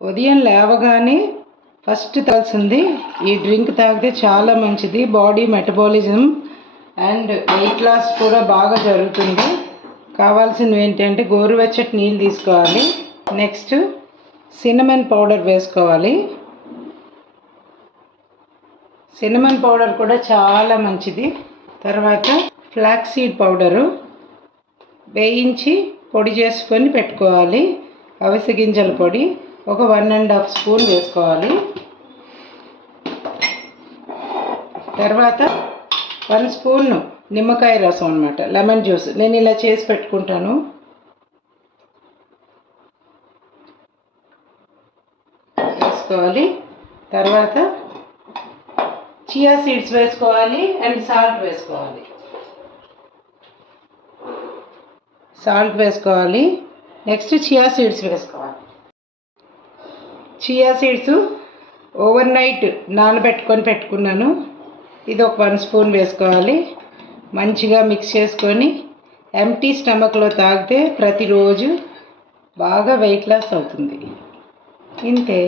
ఉదయం లేవగానే ఫస్ట్ తాగాల్సింది ఈ డ్రింక్ తాగితే చాలా మంచిది. Body metabolism and weight loss కూడా బాగా జరుగుతుంది. కావాల్సినవి ఏంటంటే గోరువెచ్చటి నీళ్ళు తీసుకోవాలి. నెక్స్ట్ సిన్నమన్ పౌడర్ వేసుకోవాలి. సిన్నమన్ పౌడర్ కూడా చాలా మంచిది. తర్వాత ఫ్లాక్స్ సీడ్ పౌడరు వేయించి పొడి చేసుకొని పెట్టుకోవాలి. అవిసె గింజల పొడి ఒక 1.5 స్పూన్ వేసుకోవాలి. తర్వాత 1 స్పూన్ నిమ్మకాయ రసం అన్నమాట, లెమన్ జ్యూస్. నేను ఇలా చేసి పెట్టుకుంటాను. వేసుకోవాలి. తర్వాత చియా సీడ్స్ వేసుకోవాలి అండ్ సాల్ట్ వేసుకోవాలి. నెక్స్ట్ చియా సీడ్స్ వేసుకోవాలి. చియా సీడ్స్ ఓవర్ నైట్ నానబెట్టుకొని పెట్టుకున్నాను. ఇది ఒక 1 స్పూన్ వేసుకోవాలి. మంచిగా మిక్స్ చేసుకొని ఎంప్టీ స్టమక్లో తాగితే ప్రతిరోజు బాగా వెయిట్ లాస్ అవుతుంది. ఇంతే.